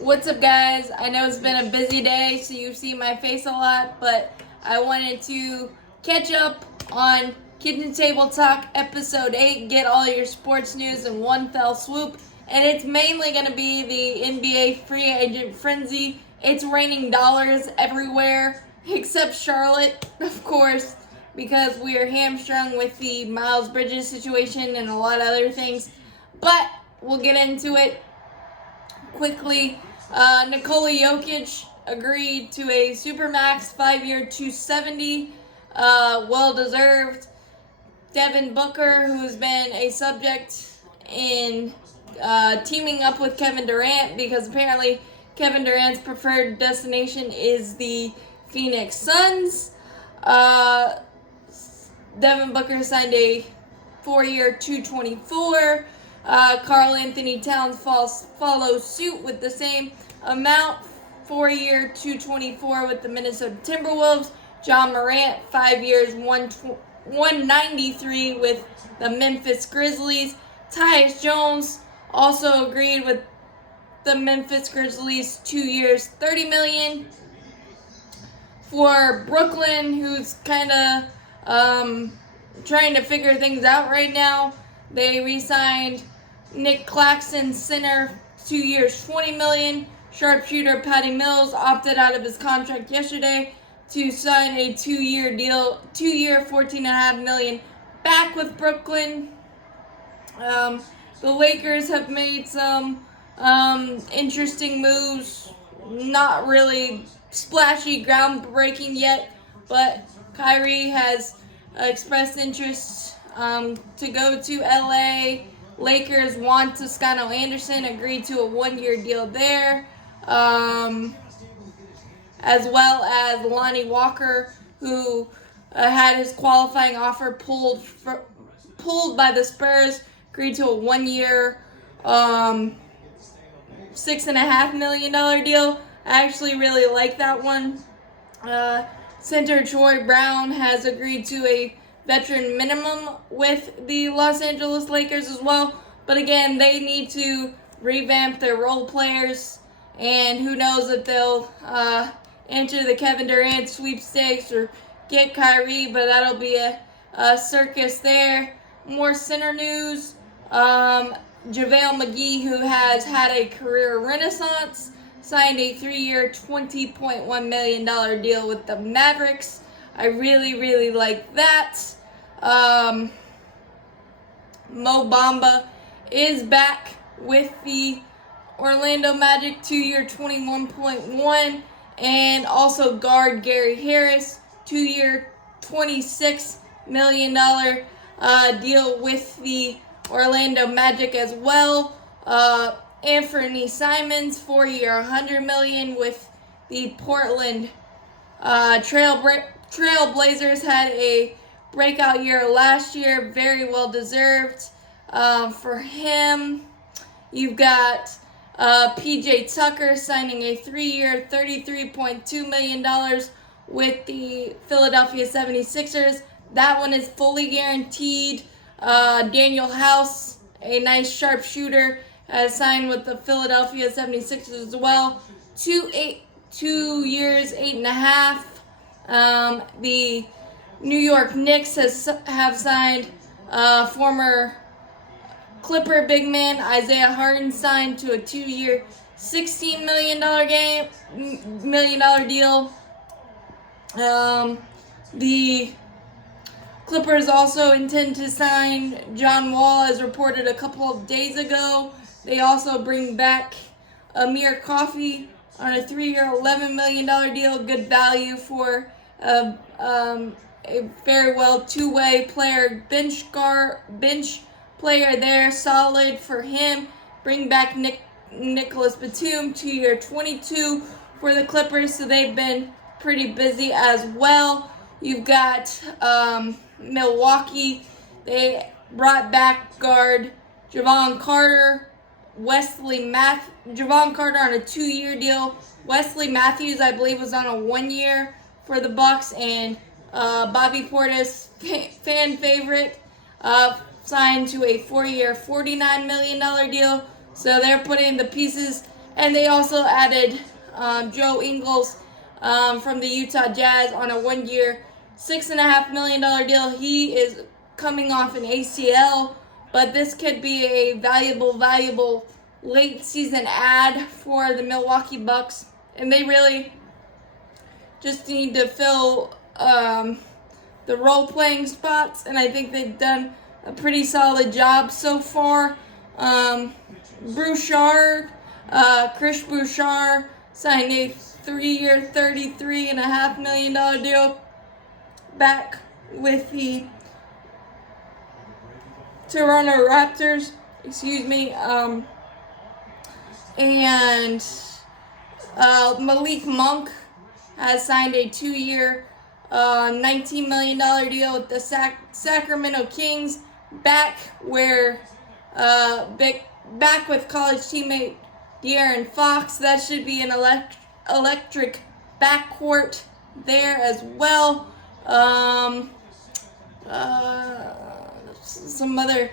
What's up, guys? I know it's been a busy day, so you see my face a lot, but I wanted to catch up on Kitchen Table Talk Episode 8, get all your sports news in one fell swoop, and it's mainly going to be the NBA free agent frenzy. It's raining dollars everywhere, except Charlotte, of course, because we are hamstrung with the Miles Bridges situation and a lot of other things, but we'll get into it quickly. Nikola Jokic agreed to a Supermax 5-year $270, well-deserved. Devin Booker, who's been a subject in teaming up with Kevin Durant, because apparently Kevin Durant's preferred destination is the Phoenix Suns. Devin Booker signed a 4-year $224. Karl Anthony Towns follows suit with the same amount, 4-year $224 with the Minnesota Timberwolves. John Morant, 5 years, $193 with the Memphis Grizzlies. Tyus Jones also agreed with the Memphis Grizzlies, 2 years, $30 million. For Brooklyn, who's kind of trying to figure things out right now, they re-signed Nick Claxton, center, 2 years, $20 million. Sharpshooter Patty Mills opted out of his contract yesterday to sign a 2-year deal, 2-year, $14.5 million, back with Brooklyn. The Lakers have made some interesting moves, not really splashy, groundbreaking yet, but Kyrie has expressed interest to go to LA. Lakers want Toscano Anderson, agreed to a 1-year deal there, as well as Lonnie Walker, who had his qualifying offer pulled by the Spurs, agreed to a 1-year, $6.5 million deal. I actually really like that one. Center Troy Brown has agreed to a veteran minimum with the Los Angeles Lakers as well. But again, they need to revamp their role players, and who knows if they'll enter the Kevin Durant sweepstakes or get Kyrie, but that'll be a circus there. More center news. JaVale McGee, who has had a career renaissance, signed a 3-year, $20.1 million deal with the Mavericks. I really, really like that. Mo Bamba is back with the Orlando Magic, 2-year, $21.1, and also guard Gary Harris, 2-year, $26 million deal with the Orlando Magic as well. Anthony Simons, 4-year, $100 million with the Portland Trailblazers. Had a breakout year last year, very well deserved for him. You've got PJ Tucker signing a 3-year, $33.2 million with the Philadelphia 76ers. That one is fully guaranteed. Daniel House, a nice sharpshooter, has signed with the Philadelphia 76ers as well. 2 years, $8.5. The New York Knicks have signed former Clipper big man Isaiah Hartenstein to a 2-year, $16 million deal. The Clippers also intend to sign John Wall, as reported a couple of days ago. They also bring back Amir Coffey on a 3-year, $11 million deal. Good value for a very well two-way player, bench player there, solid for him. Bring back Nicholas Batum, 2-year, $22 for the Clippers, so they've been pretty busy as well. You've got Milwaukee. They brought back guard Javon Carter. Javon Carter on a 2-year deal. Wesley Matthews, I believe, was on a 1-year for the Bucks, and Bobby Portis, fan favorite, signed to a 4-year, $49 million deal. So they're putting the pieces And they also added Joe Ingles from the Utah Jazz on a 1-year, $6.5 million deal. He is coming off an ACL, but this could be a valuable late season ad for the Milwaukee Bucks. And they really just need to fill the role-playing spots, and I think they've done a pretty solid job so far. Bouchard, Chris Bouchard signed a 3-year, $33.5 million deal back with the Toronto Raptors. And Malik Monk has signed a 2-year, $19 million deal with the Sacramento Kings, back with college teammate De'Aaron Fox. That should be an electric backcourt there as well. Some other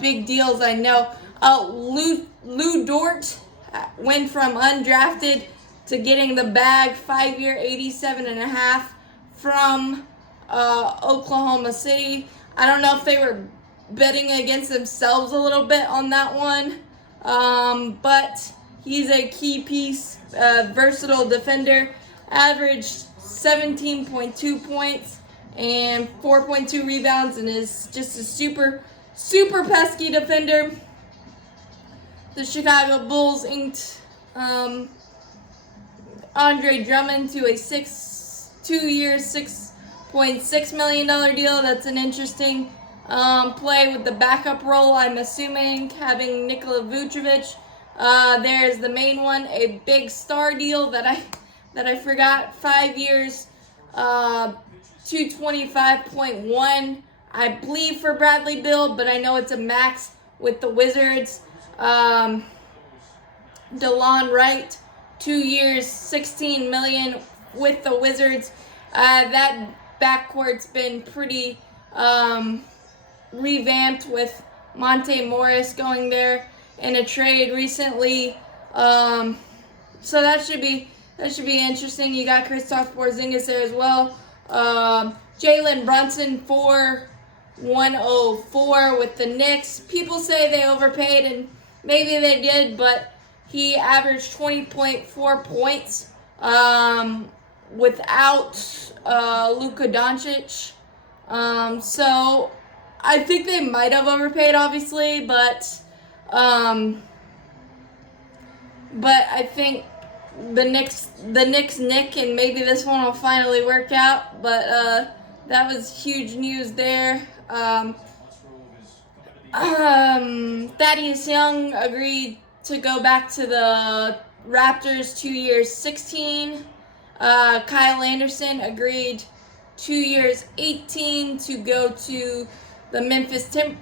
big deals I know. Lou Dort went from undrafted to getting the bag, 5-year, $87.5 from Oklahoma City. I don't know if they were betting against themselves a little bit on that one, but he's a key piece, versatile defender, averaged 17.2 points and 4.2 rebounds, and is just a super pesky defender. The Chicago Bulls inked Andre Drummond to a 2-year, $6.6 million deal. That's an interesting play with the backup role, I'm assuming, having Nikola Vucevic. There's the main one, a big star deal that I forgot. 5 years, $225.1, I believe, for Bradley Beal, but I know it's a max with the Wizards. DeLon Wright, 2 years, $16 million with the Wizards. That backcourt's been pretty revamped with Monte Morris going there in a trade recently. So that should be interesting. You got Kristaps Porzingis there as well. Jalen Brunson for 104 with the Knicks. People say they overpaid, and maybe they did, but he averaged 20.4 points without Luka Doncic. So I think they might have overpaid, obviously, but I think the Knicks nick, and maybe this one will finally work out. But that was huge news there. Thaddeus Young agreed to go back to the Raptors, 2 years, $16. Kyle Anderson agreed 2 years, $18 to go to the Minnesota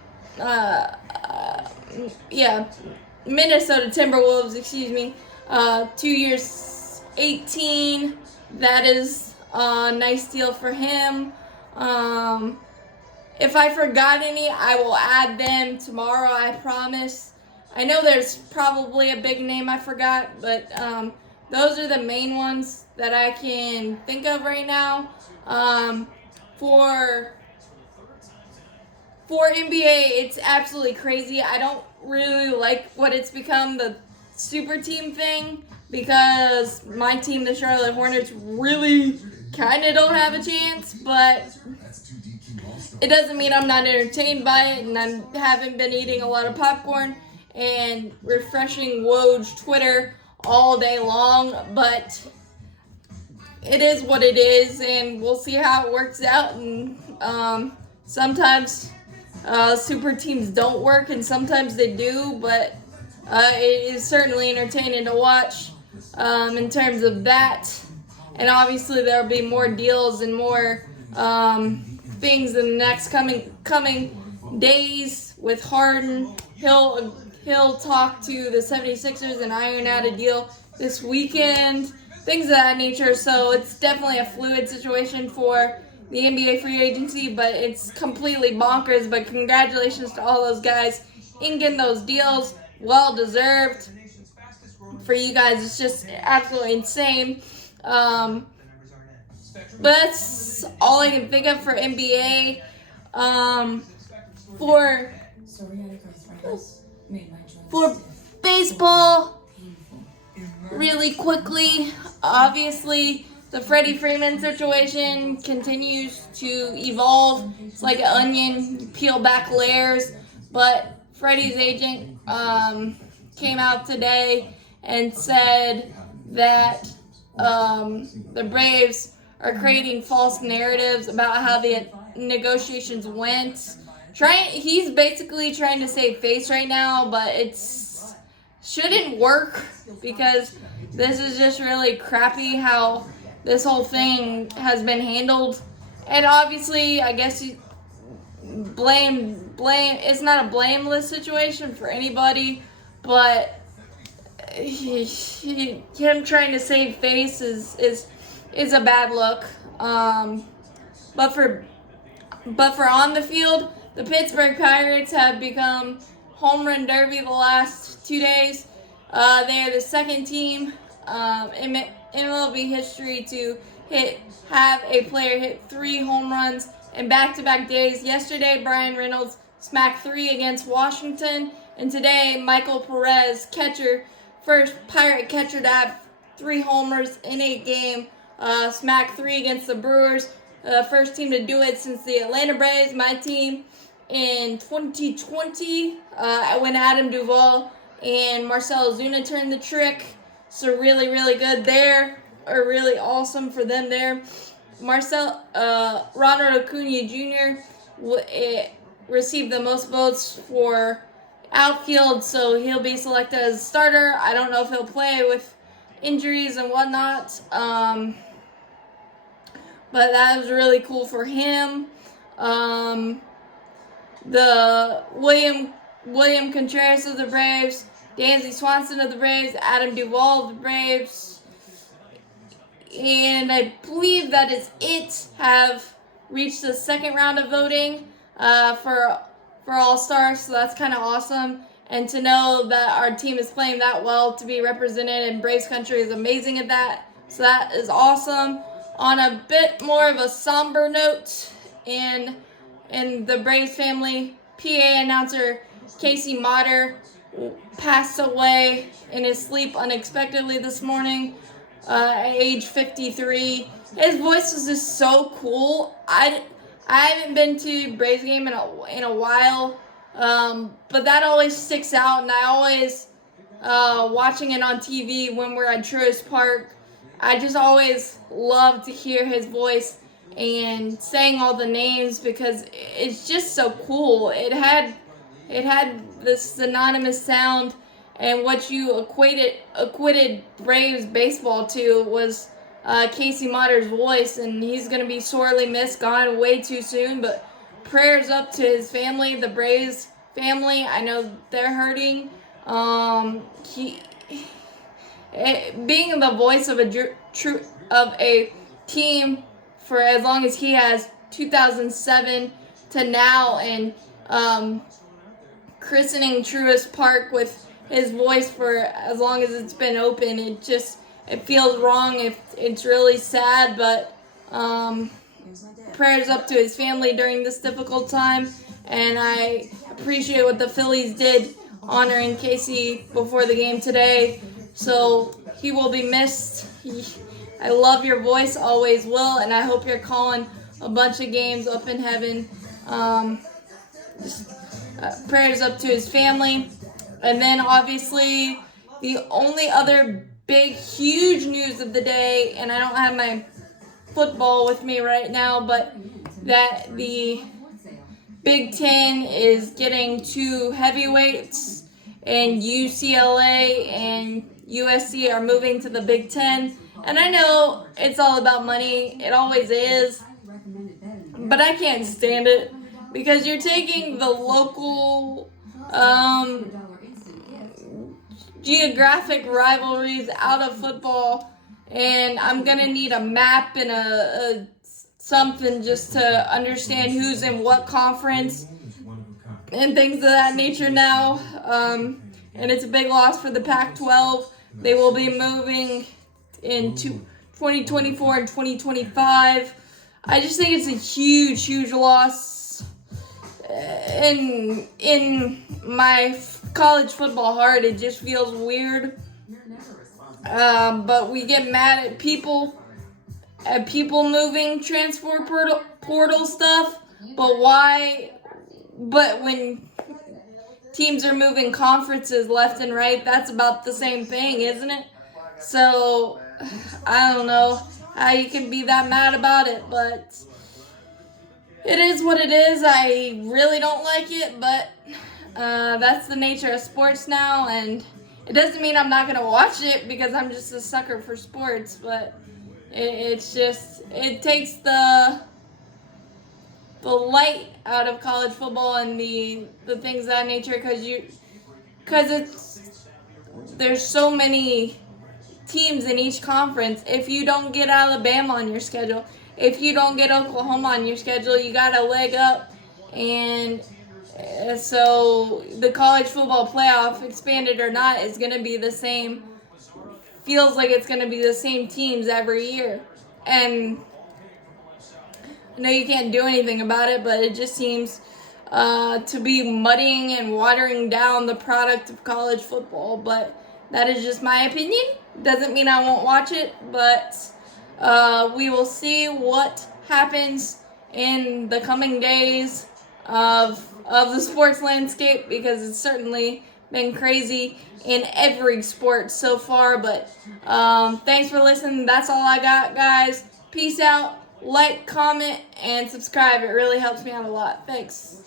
Timberwolves, 2 years, $18. That is a nice deal for him. If I forgot any, I will add them tomorrow, I promise. I know there's probably a big name I forgot, but those are the main ones that I can think of right now. For NBA, it's absolutely crazy. I don't really like what it's become, the super team thing, because my team, the Charlotte Hornets, really kind of don't have a chance, but it doesn't mean I'm not entertained by it, and I haven't been eating a lot of popcorn and refreshing Woj Twitter all day long, but it is what it is, and we'll see how it works out. And sometimes super teams don't work, and sometimes they do, but it is certainly entertaining to watch in terms of that. And obviously there will be more deals and more things in the next coming days with Harden. He'll talk to the 76ers and iron out a deal this weekend, things of that nature. So it's definitely a fluid situation for the NBA free agency, but it's completely bonkers. But congratulations to all those guys in getting those deals. Well deserved. for you guys. It's just absolutely insane. But that's all I can think of for NBA. For baseball, really quickly, obviously, the Freddie Freeman situation continues to evolve. It's like an onion, you peel back layers. But Freddie's agent came out today and said that the Braves are creating false narratives about how the negotiations went. He's basically trying to save face right now, but it's shouldn't work because this is just really crappy how this whole thing has been handled. And obviously, I guess blame. It's not a blameless situation for anybody, but him trying to save face is a bad look. But for on the field, the Pittsburgh Pirates have become home run derby the last 2 days. They are the second team in MLB history to have a player hit 3 home runs in back-to-back days. Yesterday, Brian Reynolds smacked 3 against Washington, and today, Michael Perez, first Pirate catcher to have 3 homers in a game, smacked 3 against the Brewers. First team to do it since the Atlanta Braves, my team, in 2020, when Adam Duvall and Marcell Ozuna turned the trick. So really, really good there, or really awesome for them there. Ronald Acuna Jr. Received the most votes for outfield, so he'll be selected as a starter. I don't know if he'll play with injuries and whatnot, but that was really cool for him. The William Contreras of the Braves, Dansby Swanson of the Braves, Adam Duvall of the Braves, and I believe that is it, have reached the second round of voting for All-Stars, so that's kind of awesome. And to know that our team is playing that well to be represented in Braves country is amazing at that. So that is awesome. On a bit more of a somber note, in the Braves family, PA announcer Casey Motter passed away in his sleep unexpectedly this morning at age 53. His voice was just so cool. I haven't been to Braves game in a while, but that always sticks out, and I always, watching it on TV when we're at Truist Park, I just always love to hear his voice and saying all the names because it's just so cool. It had this synonymous sound, and what you equated Braves baseball to was Casey Motter's voice, and he's going to be sorely missed, gone way too soon, but prayers up to his family, the Braves family. I know they're hurting. Being the voice of a team for as long as he has, 2007 to now, and christening Truist Park with his voice for as long as it's been open, it feels wrong. It's really sad, but prayers up to his family during this difficult time, and I appreciate what the Phillies did honoring Casey before the game today. So he will be missed. I love your voice, always will, and I hope you're calling a bunch of games up in heaven. Prayers up to his family. And then obviously the only other big, huge news of the day, and I don't have my football with me right now, but that the Big Ten is getting 2 heavyweights, and UCLA and USC are moving to the Big Ten. And I know it's all about money. It always is. But I can't stand it because you're taking the local geographic rivalries out of football, and I'm going to need a map and a something just to understand who's in what conference and things of that nature now. And it's a big loss for the Pac-12 They will be moving in 2024 and 2025. I just think it's a huge, huge loss in my college football heart. It just feels weird. But we get mad at people moving transfer portal stuff. But why? But when teams are moving conferences left and right, that's about the same thing, isn't it? So I don't know how you can be that mad about it, but it is what it is. I really don't like it, but that's the nature of sports now, and it doesn't mean I'm not going to watch it because I'm just a sucker for sports, but it takes the light out of college football and the things of that nature because there's so many teams in each conference. If you don't get Alabama on your schedule, if you don't get Oklahoma on your schedule, you got a leg up. And so the college football playoff, expanded or not, is going to be the same. Feels like it's going to be the same teams every year. And I know you can't do anything about it, but it just seems to be muddying and watering down the product of college football. But that is just my opinion. Doesn't mean I won't watch it, but we will see what happens in the coming days of the sports landscape, because it's certainly been crazy in every sport so far. But thanks for listening. That's all I got, guys. Peace out. Like, comment, and subscribe. It really helps me out a lot. Thanks.